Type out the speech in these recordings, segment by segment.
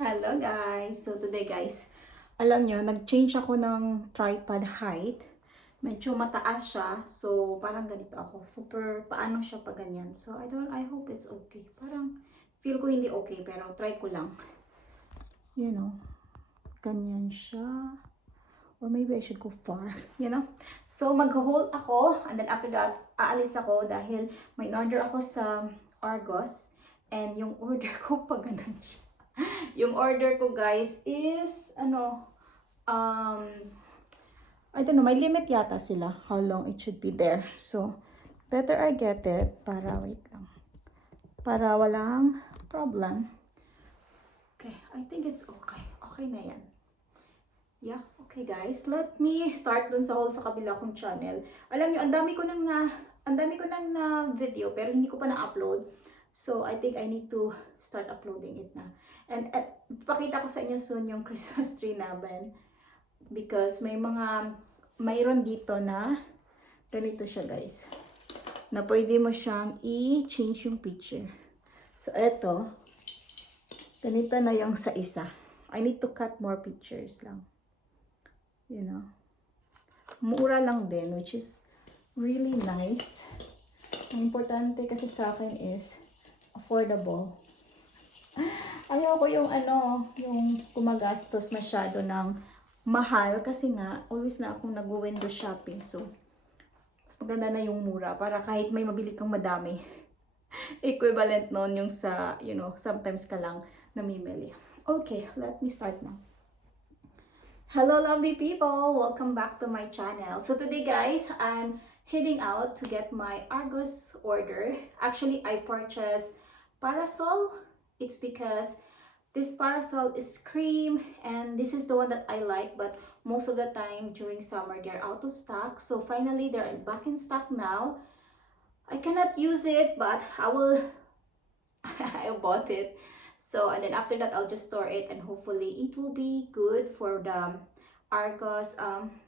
Hello guys! So today guys, alam nyo, nag-change ako ng tripod height. Medyo mataas siya. So parang ganito ako. Super, paano siya pa ganyan. So I hope it's okay. Parang feel ko hindi okay pero try ko lang. You know, ganyan siya. Or maybe I should go far, you know. So mag-hold ako and then after that, aalis ako dahil may order ako sa Argos and yung order ko pa ganun siya. Yung order ko guys is um I don't know, may limit yata sila how long it should be there. So better I get it para wait lang. Para walang problem. Okay, I think it's okay. Okay na yan. Yeah, okay guys. Let me start dun sa whole sa kabila kong channel. Alam niyo, ang dami ko nang na video pero hindi ko pa na-upload. So, I think I need to start uploading it na. And pakita ko sa inyo soon yung Christmas tree namin. Because mayroon dito na ganito siya guys. Na pwede mo siyang i-change yung picture. So, eto. Ganito na yung sa isa. I need to cut more pictures lang. You know. Mura lang din, which is really nice. Ang importante kasi sa akin is affordable. Ayoko yung yung gumagastos masyado ng mahal kasi nga always na akong nag-window shopping. So, mas maganda na yung mura para kahit may mabili kang madami, equivalent nun yung sa, you know, sometimes ka lang namimili. Okay, let me start now. Hello lovely people! Welcome back to my channel. So today guys, I'm heading out to get my Argos order. Actually, I purchased parasol. It's because this parasol is cream and this is the one that I like, but most of the time during summer they're out of stock. So finally they're back in stock now. I cannot use it, but I will I bought it. So, and then after that, I'll just store it and hopefully it will be good for the Argos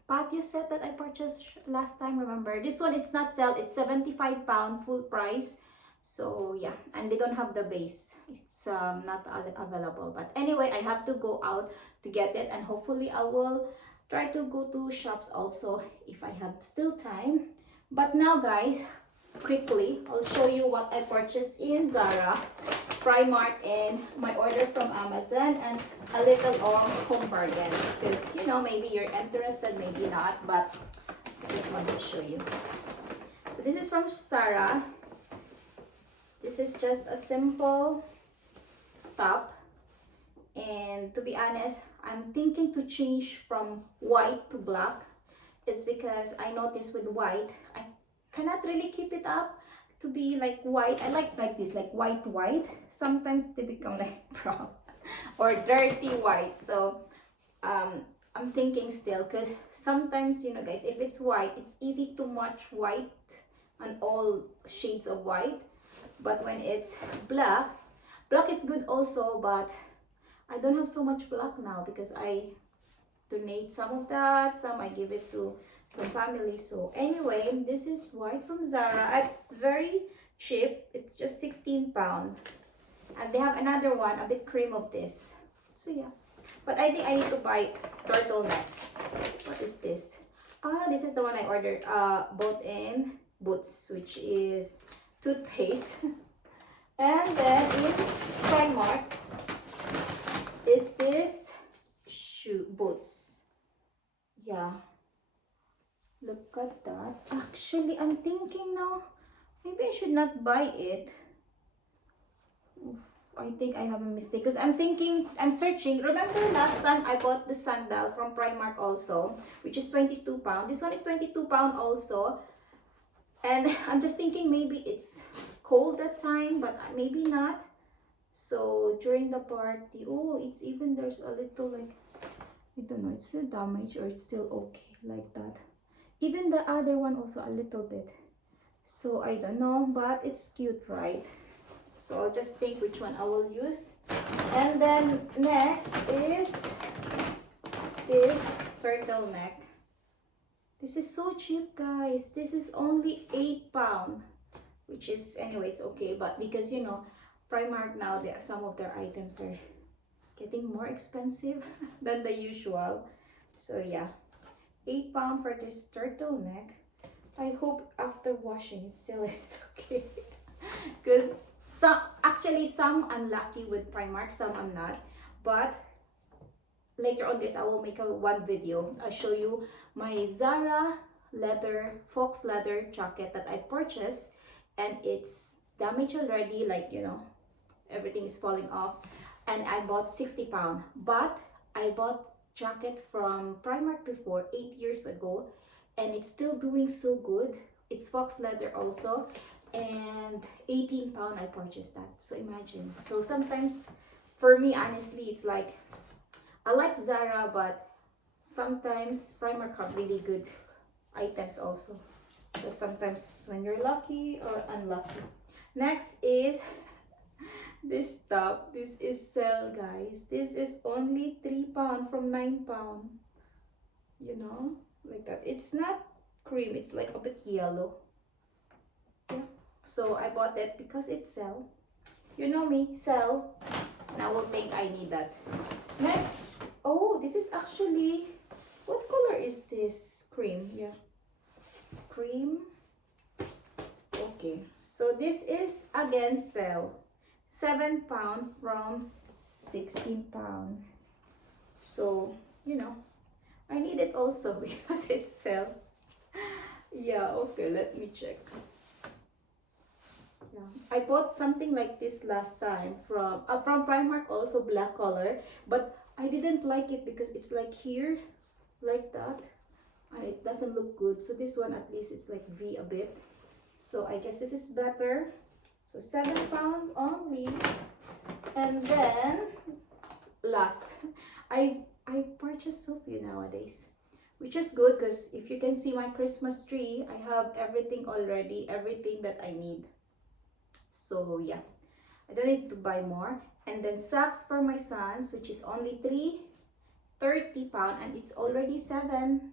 patio set that I purchased last time. Remember, this one, it's not sale. It's 75 pound full price. So, yeah. And they don't have the base. It's not available. But anyway, I have to go out to get it. And hopefully, I will try to go to shops also if I have still time. But now, guys, quickly, I'll show you what I purchased in Zara, Primark, and my order from Amazon, and a little home bargains. Because, you know, maybe you're interested, maybe not, but I just wanted to show you. So this is from Zara. This is just a simple top. And to be honest, I'm thinking to change from white to black. It's because I noticed with white, I cannot really keep it up to be like white. I like this, like white. Sometimes they become like brown or dirty white. So I'm thinking still, because sometimes, you know guys, if it's white, it's easy to match white and all shades of white. But when it's black is good also, but I don't have so much black now because I donate some of that, some I give it to some family. So anyway, this is white from Zara. It's very cheap. It's just 16 pounds. And they have another one, a bit cream of this. So yeah. But I think I need to buy turtleneck. What is this? Ah, this is the one I ordered. Bought in Boots, which is toothpaste. And then in Primark is this boots. Yeah, look at that. Actually, I'm thinking now, maybe I should not buy it. Oof, I think I have a mistake because I'm searching. Remember last time I bought the sandal from Primark also, which is 22 pounds. This one is 22 pounds also. And I'm just thinking maybe it's cold that time, but maybe not. So during the party, oh, it's even, there's a little like, I don't know, it's still damaged or it's still okay like that. Even the other one also a little bit. So I don't know, but it's cute, right? So I'll just think which one I will use. And then next is this turtleneck. This is so cheap, guys. This is only 8 pounds, which is, anyway, it's okay. But because, you know, Primark now, some of their items are getting more expensive than the usual. So yeah, £8 for this turtleneck. I hope after washing it's okay. Because some I'm lucky with Primark, some I'm not. But later on guys, I will make one video. I'll show you my Zara leather, fox leather jacket that I purchased, and it's damaged already, like, you know, everything is falling off, and I bought £60. But I bought jacket from Primark before 8 years ago, and it's still doing so good. It's fox leather also, and £18 I purchased that. So imagine. So sometimes for me, honestly, it's like I like Zara, but sometimes Primark have really good items also. So sometimes when you're lucky or unlucky. Next is this top. This is sale, guys. This is only £3 from £9. You know, like that. It's not cream. It's like a bit yellow. Yeah. So I bought that because it's sale. You know me, sale. And I will think I need that. Next. Oh, this is actually, what color is this? Cream. Yeah. Cream. Okay. So this is again sale. £7 from £16. So, you know, I need it also because it's sale. Yeah, okay, let me check. Yeah. I bought something like this last time from Primark, also black color, but I didn't like it because it's like here, like that, and it doesn't look good. So this one at least it's like V a bit. So I guess this is better. So £7 only. And then last, I purchased so few nowadays, which is good because if you can see my Christmas tree, I have everything already, everything that I need. So yeah, I don't need to buy more. And then socks for my sons, which is only £30, and it's already seven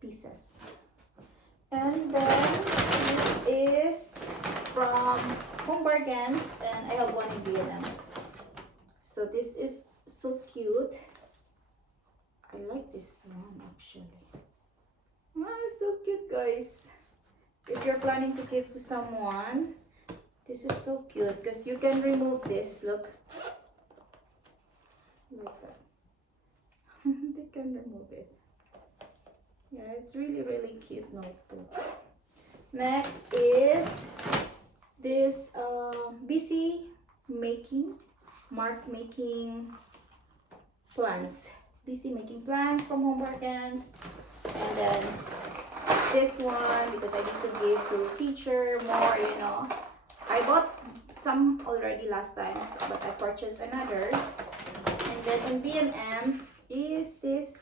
pieces. And then this is from Home Bargains, and I have one in B&M. So this is so cute. I like this one actually. Oh, so cute, guys. If you're planning to give to someone, this is so cute because you can remove this. Look, like that. They can remove it. Yeah, it's really, really cute notebook. Next is this busy making, mark making plans. Busy making plans from Home Bargains. And then this one because I need to give to teacher more, you know. I bought some already last time, but I purchased another. And then in B&M is this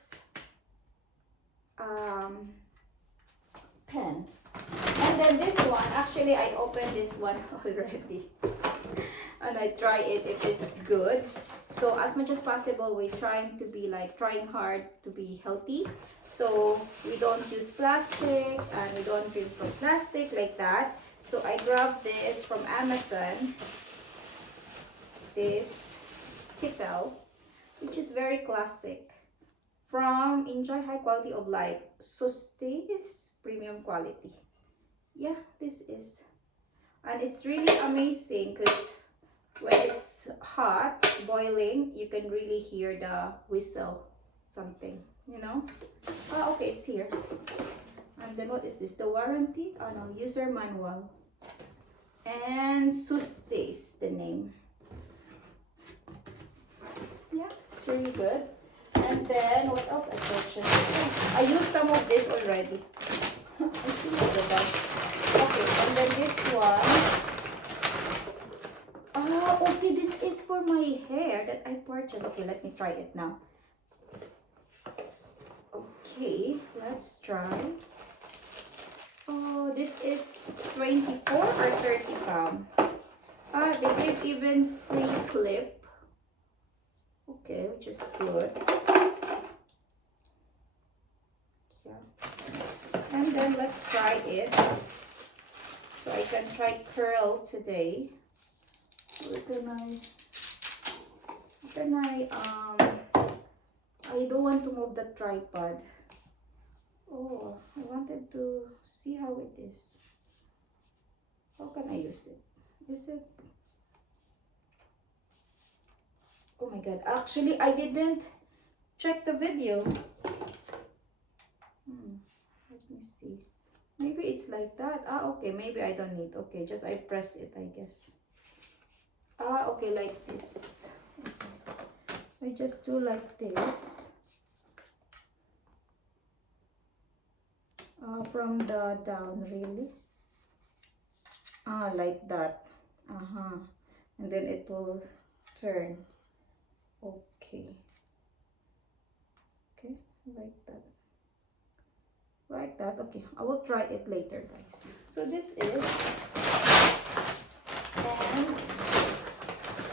pen. And then this one, actually I opened this one already. And I try it if it's good. So as much as possible, we're trying hard to be healthy. So we don't use plastic and we don't drink from plastic like that. So I grabbed this from Amazon, this kettle, which is very classic, from Enjoy High Quality of Life. Sustain premium quality. Yeah, this is. And it's really amazing because when it's hot, boiling, you can really hear the whistle, something, you know. Oh, okay, it's here. And then what is this? The warranty? Oh no, user manual. And Sustays, the name. Yeah, it's really good. And then what else I purchased? I used some of this already. I see the bag. Okay, and then this one. Oh, okay, this is for my hair that I purchased. Okay, let me try it now. Okay, let's try. Oh, this is 24 or 30 pounds. Ah, they gave even free clip. Okay, which is good. Yeah. And then let's try it. So I can try curl today. Organize. Can I don't want to move the tripod. Oh, I wanted to see how it is. How can I use it? Is it? Oh my god, actually I didn't check the video. Let me see. Maybe it's like that. Ah, okay, maybe I don't need. Okay, just I press it, I guess. Ah, okay, like this. Okay. I just do like this. From the down, really. Ah, like that. And then it will turn. Okay. Okay, like that. Like that. Okay, I will try it later, guys. So this is, and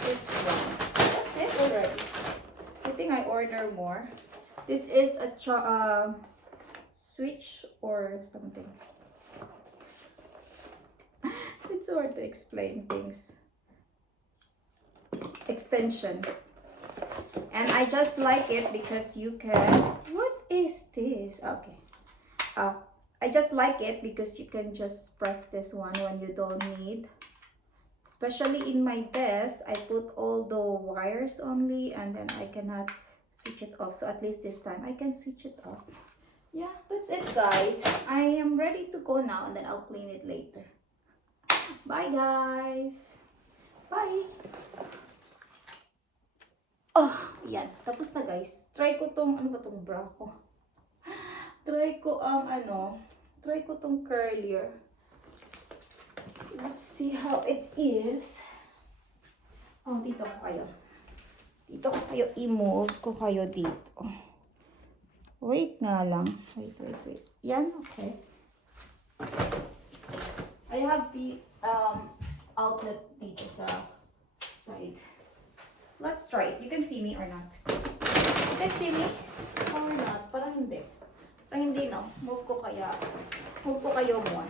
this one. That's it already. I think I order more. This is a switch or something. It's hard to explain things. Extension. And I just like it because you can, what is this? Okay. I just like it because you can just press this one when you don't need. Especially in my desk, I put all the wires only and then I cannot switch it off. So at least this time I can switch it off. Yeah, that's it, guys. I am ready to go now and then I'll clean it later. Bye, guys. Bye. Oh, yan. Tapos na, guys. Try ko tong, ano ba tong bra ko? Try ko tong curlier. Let's see how it is. Oh, dito ko kayo. Dito ko kayo i-move ko kayo dito. Wait nga lang. Wait. Yan, okay. I have the outlet dito sa side. Let's try it. You can see me or not. You can see me or not. Parang hindi. Parang hindi, no? Move ko kayo more.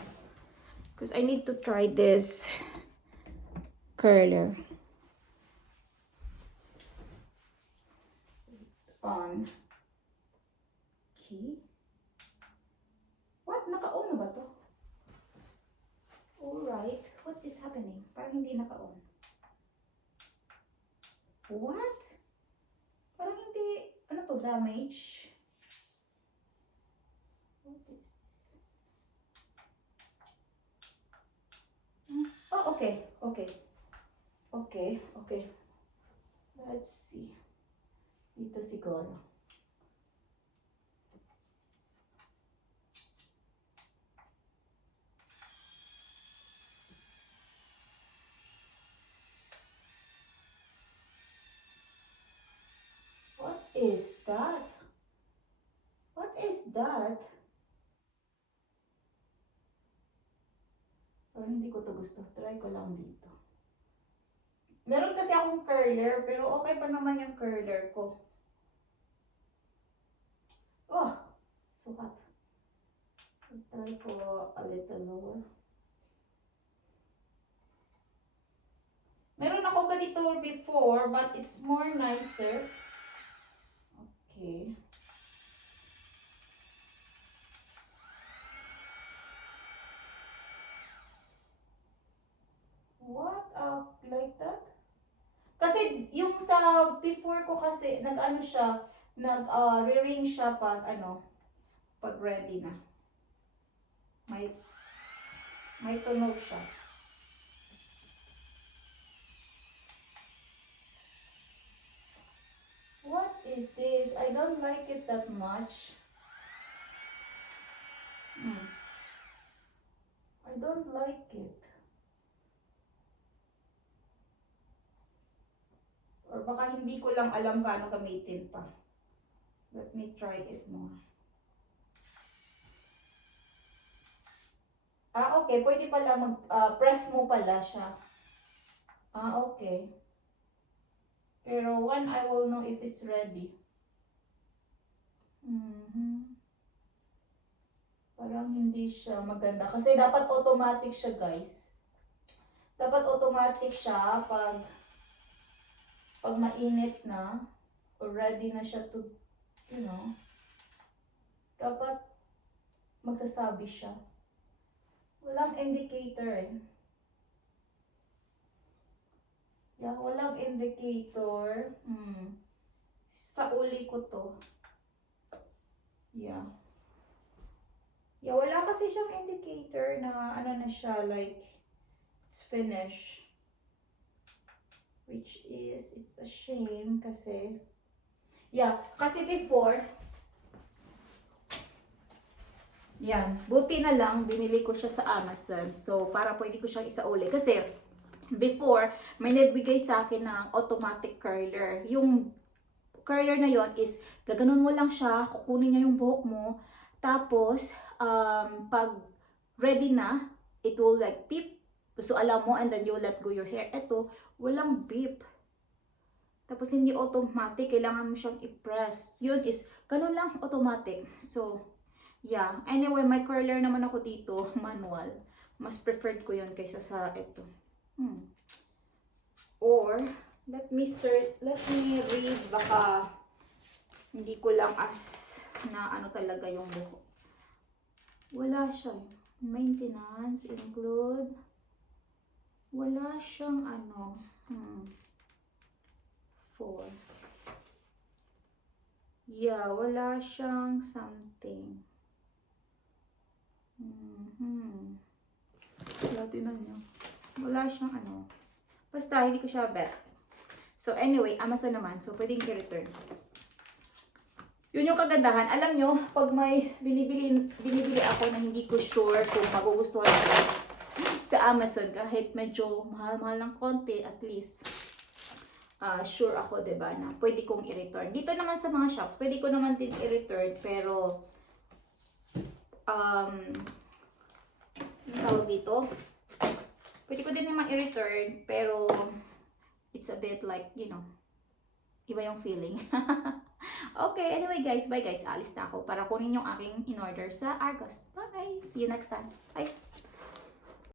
Because I need to try this curler. On. Okay. What? Naka-on na ba to? Alright. What is happening? Parang hindi naka-on. What? Parang hindi, ano to, damage? What is this? Oh, okay. Let's see. Dito siguro. What is that? What is that? Parang hindi ko to gusto. Try ko lang dito. Meron kasi akong curler, pero okay pa naman yung curler ko. Oh, sukat. Try ko a little lower. Meron ako ganito before, but it's more nicer. Okay. What? Like that? Kasi yung sa before ko kasi, nag-ano siya, re-ring siya pag pag ready na. May tunog siya. What is this? I don't like it that much. I don't like it. Or baka hindi ko lang alam paano gamitin pa. Let me try it more. Okay. Pwede pala press mo pala siya. Okay. Pero when I will know if it's ready. Parang hindi siya maganda. Kasi dapat automatic siya, guys. Dapat automatic siya pag pag mainit na, or ready na siya to, you know, dapat magsasabi siya. Walang indicator eh. Yeah, walang indicator. Sa uli ko to. Yeah. Yeah, wala kasi siyang indicator na ano na siya, like, it's finished. Which is, it's a shame kasi, yeah, kasi before, yan, buti na lang, binili ko siya sa Amazon. So, para pwede ko siyang isauli. Kasi, before, may nagbigay sa akin ng automatic curler. Yung curler na yon is, gaganon mo lang siya, kukunin niya yung buhok mo, tapos, pag ready na, it will like beep. So, alam mo, and then you let go your hair. Ito, walang beep. Tapos, hindi automatic. Kailangan mo siyang i-press. Yun is, ganun lang, automatic. So, yeah. Anyway, may curler naman ako dito, manual. Mas preferred ko yun kaysa sa ito. Or, let me read, baka hindi ko lang as na ano talaga yung buhok. Wala siya. Maintenance, include. Wala siyang ano. 4. Yeah, wala siyang something. Wala, tinan niyo. Wala siyang ano. Basta, hindi ko siya bet. So, anyway, Amazon naman. So, pwedeng i-return. Yun yung kagandahan. Alam nyo, pag may binibili ako na hindi ko sure kung magugustuhan ko sa Amazon, kahit medyo mahal-mahal ng konti, at least, sure ako, diba, na pwede kong i-return. Dito naman sa mga shops, pwede ko naman din i-return, pero, yung tawag dito, pwede ko din naman i-return, pero, it's a bit like, you know, iba yung feeling. Okay, anyway guys, bye guys. Alis na ako para kunin yung aking in-order sa Argos. Bye! See you next time. Bye!